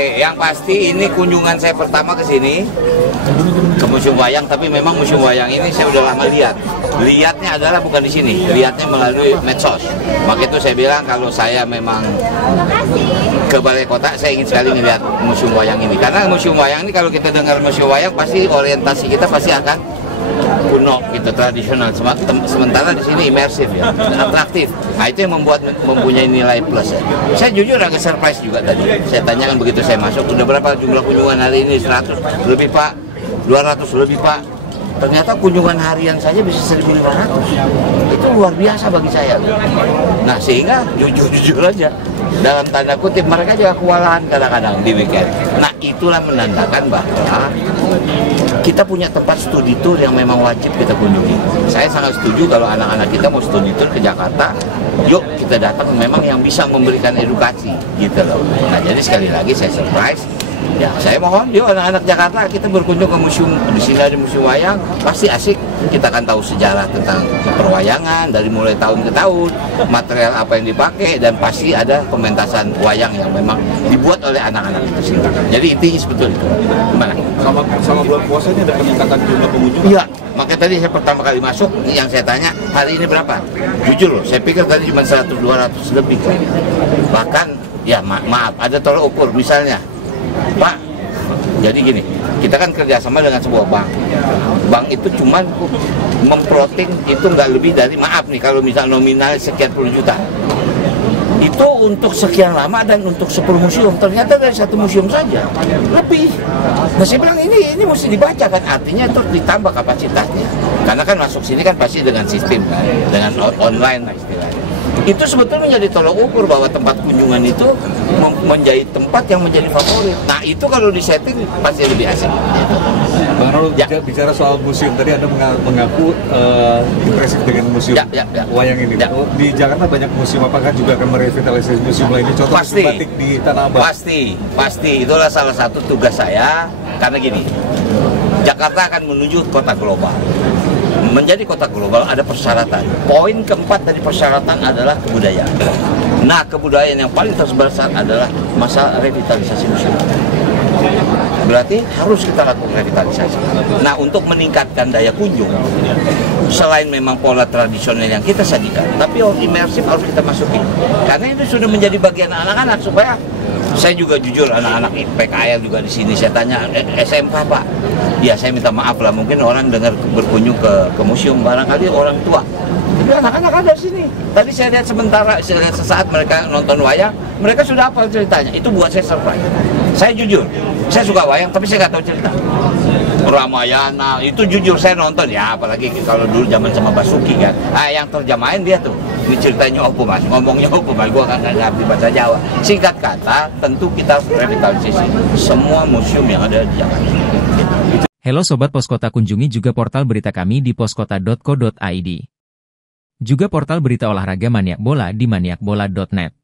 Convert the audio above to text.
Yang pasti ini kunjungan saya pertama ke sini, ke Museum Wayang, tapi memang Museum Wayang ini saya udah lama lihat. Lihatnya adalah bukan di sini, lihatnya melalui medsos. Maka itu saya bilang kalau saya memang ke Balai Kota, saya ingin sekali melihat Museum Wayang ini. Karena Museum Wayang ini kalau kita dengar Museum Wayang, pasti orientasi kita pasti akan kuno gitu, tradisional. Sementara di sini imersif ya, atraktif. Nah itu yang mempunyai nilai plus ya. Saya jujur agak surprise juga tadi. Saya tanyakan begitu saya masuk, udah berapa jumlah kunjungan hari ini? 100 lebih Pak, 200 lebih Pak. Ternyata kunjungan harian saja bisa 1.500. Itu luar biasa bagi saya. Nah sehingga jujur aja, dalam tanda kutip mereka juga kewalahan kadang-kadang di weekend. Nah itulah menandakan bahwa kita punya tempat studi tour yang memang wajib kita kunjungi. Saya sangat setuju kalau anak-anak kita mau studi tour ke Jakarta, yuk kita datang memang yang bisa memberikan edukasi gitu loh. Nah jadi sekali lagi saya surprise. Ya, saya mohon, yuk anak-anak Jakarta kita berkunjung ke museum, di sini ada Museum Wayang, pasti asik. Kita akan tahu sejarah tentang perwayangan dari mulai tahun ke tahun, material apa yang dipakai, dan pasti ada pementasan wayang yang memang dibuat oleh anak-anak itu sendiri. Jadi intinya sebetulnya itu. Gimana? Sama bulan puasa ini ada peningkatan jumlah pengunjung? Iya, makanya tadi saya pertama kali masuk, yang saya tanya, hari ini berapa? Jujur loh, saya pikir tadi cuma 100-200 lebih. Bahkan, ya maaf, ada tolak ukur, misalnya, Pak, jadi gini, kita kan kerjasama dengan sebuah bank. Bank itu cuma memplotting itu nggak lebih dari, maaf nih, kalau misal nominal sekian puluh juta. Itu untuk sekian lama dan untuk 10 museum. Ternyata dari satu museum saja lebih. Nah saya bilang ini mesti dibaca kan, artinya itu ditambah kapasitasnya. Karena kan masuk sini kan pasti dengan sistem kan, dengan online lah istilahnya. Itu sebetulnya menjadi tolak ukur bahwa tempat kunjungan itu menjadi tempat yang menjadi favorit. Nah itu kalau disetting pasti lebih asik. Bang Rol, ya. Bicara soal museum, tadi Anda mengaku impresif dengan museum wayang ini. Ya. Di Jakarta banyak museum, apakah juga akan merevitalisasi museum lainnya? Contoh museum batik di Tanah Abang. Pasti. Itulah salah satu tugas saya. Karena gini, Jakarta akan menuju kota global. Menjadi kota global ada persyaratan. Poin keempat dari persyaratan adalah kebudayaan. Nah, kebudayaan yang paling terbesar adalah masalah revitalisasi museum. Berarti harus kita lakukan revitalisasi. Nah, untuk meningkatkan daya kunjung, selain memang pola tradisional yang kita sajikan, tapi imersif harus kita masukin. Karena itu sudah menjadi bagian anak-anak, supaya saya juga jujur, anak-anak PKL juga di sini saya tanya, SMK Pak, ya saya minta maaf lah, mungkin orang dengar berkunjung ke museum, barangkali orang tua. Tapi anak-anak ada di sini. Tadi saya lihat sesaat mereka nonton wayang, mereka sudah hafal ceritanya. Itu buat saya surprise. Saya jujur, saya suka wayang, tapi saya nggak tahu cerita. Ramayana, itu jujur saya nonton ya, apalagi kalau dulu zaman sama Basuki kan. Yang terjemahin dia tuh, ini ceritanya opo mas, ngomongnya opo mas, gua nggak ngerti bahasa Jawa. Singkat kata, tentu kita revitalisasi semua museum yang ada di Jakarta. Halo Sobat Poskota, kunjungi juga portal berita kami di poskota.co.id. Juga portal berita olahraga Maniak Bola di maniakbola.net.